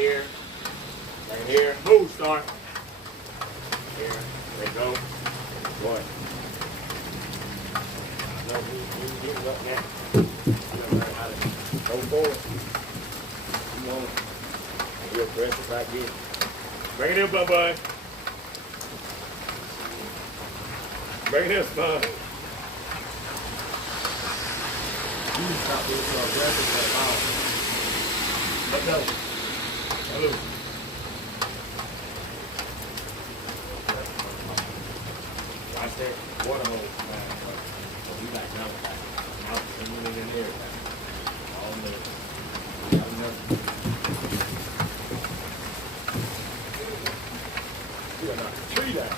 here. Right here. Move, start. Here. Let go. Boy. No, we get up now. You gotta learn how to go forward. Come on. And you're aggressive like this. Bring it in, bye-bye. Bring it in, son. You need to stop being so aggressive with that ball. Let go. Hello. Watch that water hose. So we like now, out in there. All there. Got enough. We are not the tree down.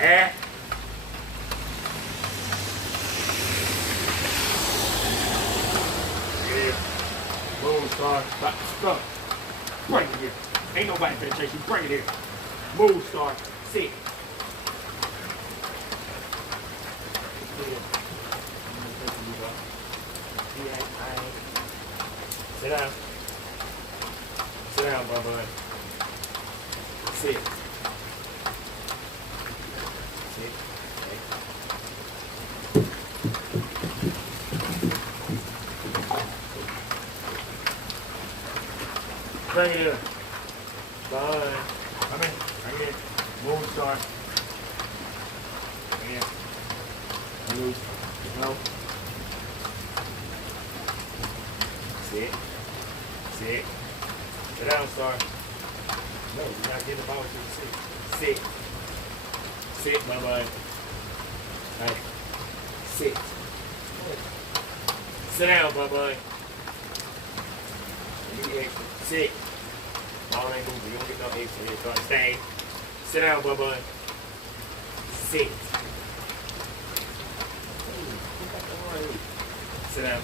Eh? Yeah. Move, star. Stop. Bring it here. Ain't nobody finna chase you. Bring it here. Move, star. Sit. Sit down. Sit down, bye-bye. Sit. Sit. Bring it in. Bye. Come in. Bring it in. Move, start. Bring it in. Move. No. Sit. Sit. Sit down, star. No, you're not getting the ball until you sit. Sit. Sit, my boy. Hey. Sit. Sit down, my boy. You get extra. Sit. Ball ain't moving. You don't get no extra here. So stay. Sit down, bye-bye. Sit. Sit down.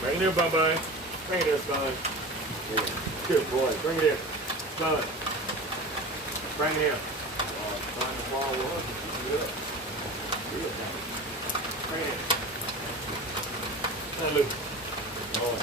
Bring it in, bye-bye. Bring it in, son. Yeah. Good boy. Bring it in. Son. Bring it in. Trying to fall with us. Good. Good. Bring it in. Now, Luke. Boy.